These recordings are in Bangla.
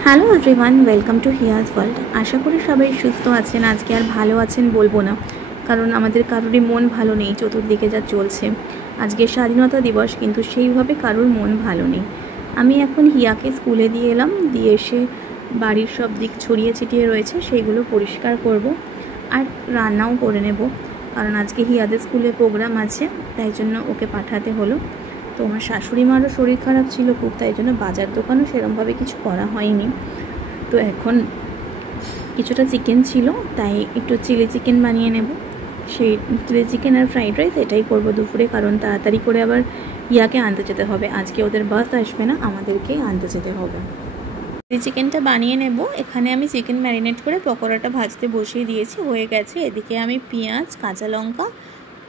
Hello everyone, welcome to Hiya's world. আশা করি সবাই সুস্থ আছেন। আজকে আর ভালো আছেন বলবো না, কারণ আমাদের কারোরই মন ভালো নেই। চতুর্দিকে যা চলছে, আজকে স্বাধীনতা দিবস, কিন্তু সেইভাবে কারোর মন ভালো নেই। আমি এখন হিয়াকে স্কুলে দিয়ে এলাম, দিয়ে এসে বাড়ির সব দিক ছড়িয়ে ছিটিয়ে রয়েছে সেইগুলো পরিষ্কার করব আর রান্নাও করে নেব, কারণ আজকে হিয়াদের স্কুলে প্রোগ্রাম আছে, তাই জন্য ওকে পাঠাতে হলো। তো আমার শাশুড়ি মারও শরীর খারাপ ছিল খুব, তাই জন্য বাজার দোকানও সেরকমভাবে কিছু করা হয়নি। তো এখন কিছুটা চিকেন ছিল, তাই একটু চিলি চিকেন বানিয়ে নেব। সেই চিলি চিকেন আর ফ্রাইড রাইস এটাই করব দুপুরে, কারণ তাড়াতাড়ি করে আবার ইয়াকে আনতে যেতে হবে। আজকে ওদের বাস আসবে না, আমাদেরকেই আনতে যেতে হবে। চিলি চিকেনটা বানিয়ে নেব। এখানে আমি চিকেন ম্যারিনেট করে পকোড়াটা ভাজতে বসিয়ে দিয়েছি, হয়ে গেছে। এদিকে আমি পেঁয়াজ, কাঁচা লঙ্কা,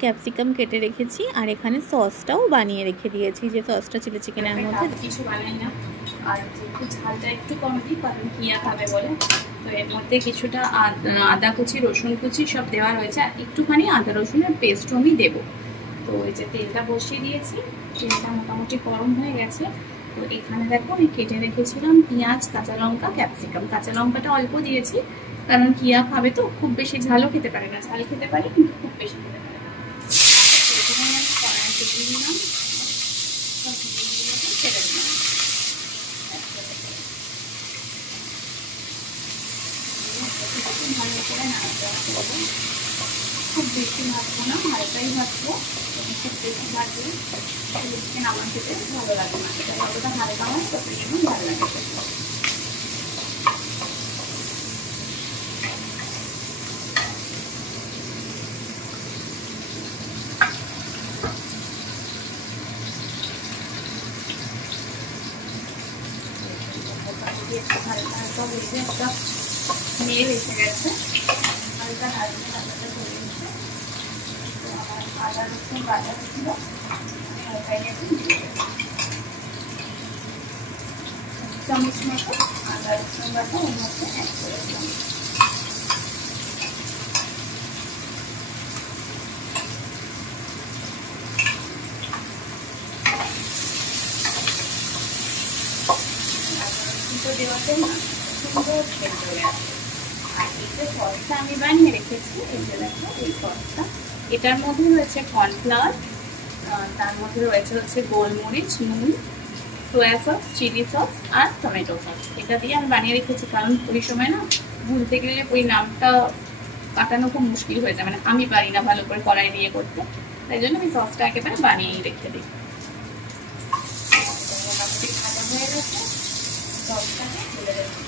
ক্যাপসিকাম কেটে রেখেছি, আর এখানে সসটাও বানিয়ে রেখে দিয়েছি, যে সসটা চিলি চিকেনের মধ্যে কিছু বানাই না। আর একটু ঝালটা একটু কম দিই, কারণ হিয়া খাবে বলে। তো এর মধ্যে কিছুটা আদা কুচি, রসুন কুচি সব দেওয়া রয়েছে, আর একটুখানি আদা রসুনের পেস্টও আমি দেবো। তো এই যে তেলটা বসিয়ে দিয়েছি, তেলটা মোটামুটি গরম হয়ে গেছে। তো এখানে দেখো আমি কেটে রেখেছিলাম পেঁয়াজ, কাঁচা লঙ্কা, ক্যাপসিকাম। কাঁচা লঙ্কাটা অল্প দিয়েছি, কারণ হিয়া খাবে তো, খুব বেশি ঝালও খেতে পারে না। ঝাল খেতে পারি, কিন্তু খুব বেশি খেতে পারে না। প্রথমে আমি কড়াইতে দিয়ে দিলাম, সব জিনিসগুলোকে ছেড়ে দিলাম। ভালো করে নাড়াচাড়া করবো, খুব বেশি ভাজবো না, হালকাই ভাজবো। খুব বেশি ভাজলে চিকেন আমার খেতে ভালো লাগে না, এটা যতটা হালকা হয় ততই জন্য ভালো লাগে। হালকা হালকা বসে একটা মেল এসে গেছে, হালকা হালকা হালকা চলে এসে। তো আমার আদা রসুন বাটা ছিল, হালকাই এখন দিয়ে দেবো চামচ মতো আদা রসুন বাটা ওর মধ্যে অ্যাড করে দিলাম। দেওয়াতে না সুন্দর সেদ্ধ হয়ে আসে। আর এই যে সসটা আমি বানিয়ে রেখেছি, এই যে দেখো এই সসটা, এটার মধ্যে রয়েছে কর্নফ্লাওয়ার, তার মধ্যে রয়েছে গোলমরিচ, নুন, সোয়া সস, চিলি সস আর টমেটো সস। এটা দিয়ে আমি বানিয়ে রেখেছি, কারণ ওই সময় না ভুলতে গেলে ওই নামটা কাটানো খুব মুশকিল হয়ে যায়, মানে আমি পারি না ভালো করে কড়াই দিয়ে করতে, তাই জন্য আমি সসটা একেবারে বানিয়েই রেখে দিই। মোটামুটি ভাজা হয়ে গেছে, সসটাকে ঢেলে দেবো।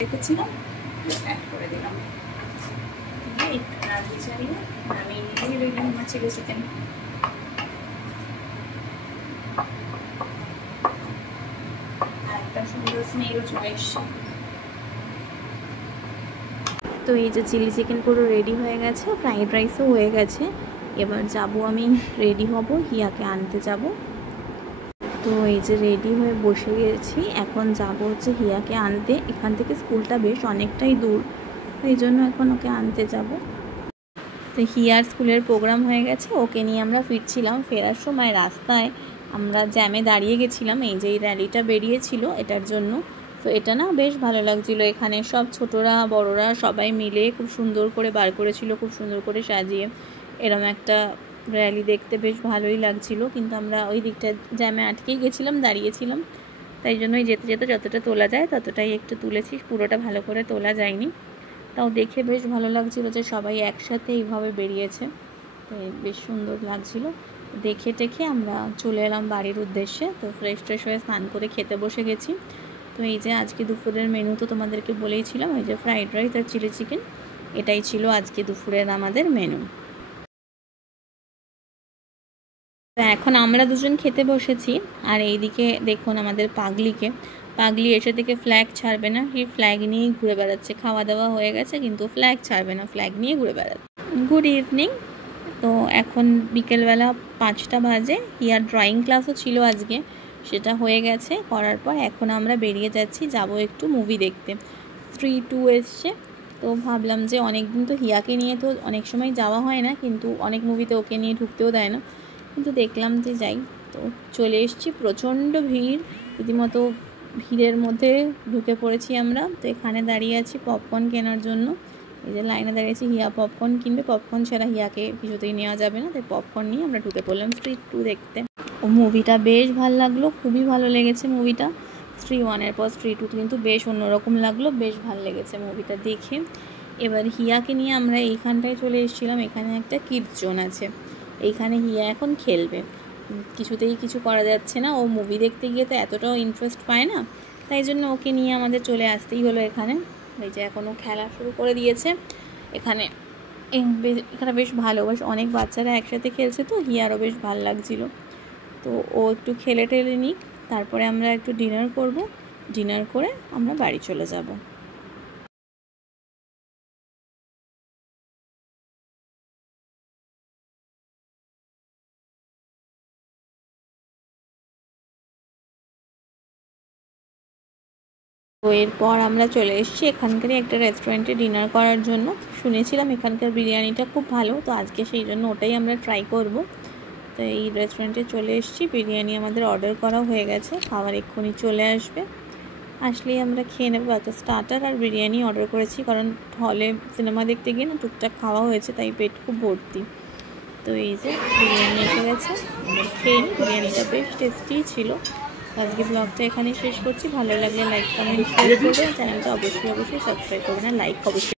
রেখেছিলাম, অ্যাড করে দিলাম, একটু নাড়িয়ে চাড়িয়ে নামিয়ে নিয়ে রেডি আমার চিলি চিকেন। একটা সুন্দর স্মেলও চলে এসছে। তো এই যে চিলি চিকেন পুরো রেডি হয়ে গেছে, ফ্রাইড রাইসও হয়ে গেছে। এবার যাব, আমি রেডি হব, হিয়াকে আনতে যাব। তো এই যে রেডি হয়ে বসে গেছি, এখন যাব হচ্ছে হিয়াকে আনতে। এখান থেকে স্কুলটা বেশ অনেকটাই দূর, এই জন্য এখন ওকে আনতে যাব। তো হিয়ার স্কুলের প্রোগ্রাম হয়ে গেছে, ওকে নিয়ে আমরা ফিরছিলাম। ফেরার সময় রাস্তায় আমরা জ্যামে দাঁড়িয়ে গেছিলাম, এই যে এই র্যালিটা বেরিয়েছিল এটার জন্য। তো এটা না বেশ ভালো লাগছিলো, এখানে সব ছোটরা বড়রা সবাই মিলে খুব সুন্দর করে বার করেছিল, খুব সুন্দর করে সাজিয়ে। এরম একটা র্যালি দেখতে বেশ ভালোই লাগছিল, কিন্তু আমরা ওই দিকটা জ্যামে আটকেই গেছিলাম, দাঁড়িয়েছিলাম। তাই জন্যই যেতে যেতে যতটা তোলা যায় ততটাই একটু তুলেছি, পুরোটা ভালো করে তোলা যায়নি। তাও দেখে বেশ ভালো লাগছিলো যে সবাই একসাথে এইভাবে বেরিয়েছে, তাই বেশ সুন্দর লাগছিল। দেখে টেখে আমরা চলে এলাম বাড়ির উদ্দেশ্যে। তো ফ্রেশ ট্রেশ হয়ে স্নান করে খেতে বসে গেছি। তো এই যে আজকে দুপুরের মেনু তো তোমাদেরকে বলেইছিলাম, ওই যে ফ্রাইড রাইস আর চিলি চিকেন, এটাই ছিল আজকে দুপুরের আমাদের মেনু। তো এখন আমরা দুজন খেতে বসেছি, আর এইদিকে দেখুন আমাদের পাগলি এসে থেকে ফ্ল্যাগ ছাড়বে না, সেই ফ্ল্যাগ নিয়েই ঘুরে বেড়াচ্ছে। খাওয়া দাওয়া হয়ে গেছে কিন্তু ফ্ল্যাগ ছাড়বে না, ফ্ল্যাগ নিয়ে ঘুরে বেড়াচ্ছে। Good evening. তো এখন বিকেলবেলা 5টা বাজে। হিয়ার ড্রয়িং ক্লাসও ছিল আজকে, সেটা হয়ে গেছে। করার পর এখন আমরা বেরিয়ে যাচ্ছি, যাব একটু মুভি দেখতে। স্ত্রী 2 এসছে। তো ভাবলাম যে অনেক দিন তো হিয়াকে নিয়ে তো অনেক সময় যাওয়া হয় না, কিন্তু অনেক মুভিতে ওকে নিয়ে ঢুকতেও দেয় না, কিন্তু দেখলাম যে যাই। তো চলে এসেছি, প্রচণ্ড ভিড়, রীতিমতো ভিড়ের মধ্যে ঢুকে পড়েছি আমরা। তো এখানে দাঁড়িয়ে আছি পপকর্ন কেনার জন্য। এই যে লাইনে দাঁড়িয়েছি, হিয়া পপকর্ন কিনবে, পপকর্ন ছাড়া হিয়াকে কিছুতেই নেওয়া যাবে না, তাই পপকর্ন নিয়ে আমরা ঢুকে পড়লাম স্ত্রী 2 দেখতে। ও মুভিটা বেশ ভালো লাগলো, খুবই ভালো লেগেছে মুভিটা। স্ত্রী 1-এর পর স্ত্রী 2 কিন্তু বেশ অন্যরকম লাগলো, বেশ ভালো লেগেছে মুভিটা দেখে। এবার হিয়াকে নিয়ে আমরা এইখানটায় চলে এসেছিলাম, এখানে একটা কিডস জোন আছে, এইখানে হিয়া এখন খেলবে। কিছুতেই কিছু করা যাচ্ছে না, ও মুভি দেখতে গিয়ে তো এতটাও ইন্টারেস্ট পায় না, তাই জন্য ওকে নিয়ে আমাদের চলে আসতেই হলো এখানে। এই যে এখনও খেলা শুরু করে দিয়েছে এখানে। এখানে বেশ ভালো, বেশ অনেক বাচ্চারা একসাথে খেলছে, তো হিয়ারও বেশ ভালো লাগছিল। তো ও একটু খেলে টেলে নিক, তারপরে আমরা একটু ডিনার করব, ডিনার করে আমরা বাড়ি চলে যাব। তো এরপর আমরা চলে এসেছি এখানকারই একটা রেস্টুরেন্টে ডিনার করার জন্য। শুনেছিলাম এখানকার বিরিয়ানিটা খুব ভালো, তো আজকে সেই জন্য ওটাই আমরা ট্রাই করব। তো এই রেস্টুরেন্টে চলে এসেছি, বিরিয়ানি আমাদের অর্ডার করা হয়ে গেছে, খাবার এক্ষুনি চলে আসবে, আসলেই আমরা খেয়ে নেবো। একটা স্টার্টার আর বিরিয়ানি অর্ডার করেছি, কারণ হলে সিনেমা দেখতে গিয়ে না টুকটাক খাওয়া হয়েছে, তাই পেট খুব ভর্তি। তো এই যে বিরিয়ানি এসে গেছে, আমরা খেয়ে নিই। বিরিয়ানিটা বেশ টেস্টি ছিল। আজকে ব্লগটা এখানেই শেষ করছি, ভালো লাগলে লাইক কমেন্ট শেয়ার করবেন, চ্যানেলটা অবশ্যই সাবস্ক্রাইব করবেন, আর লাইক অবশ্যই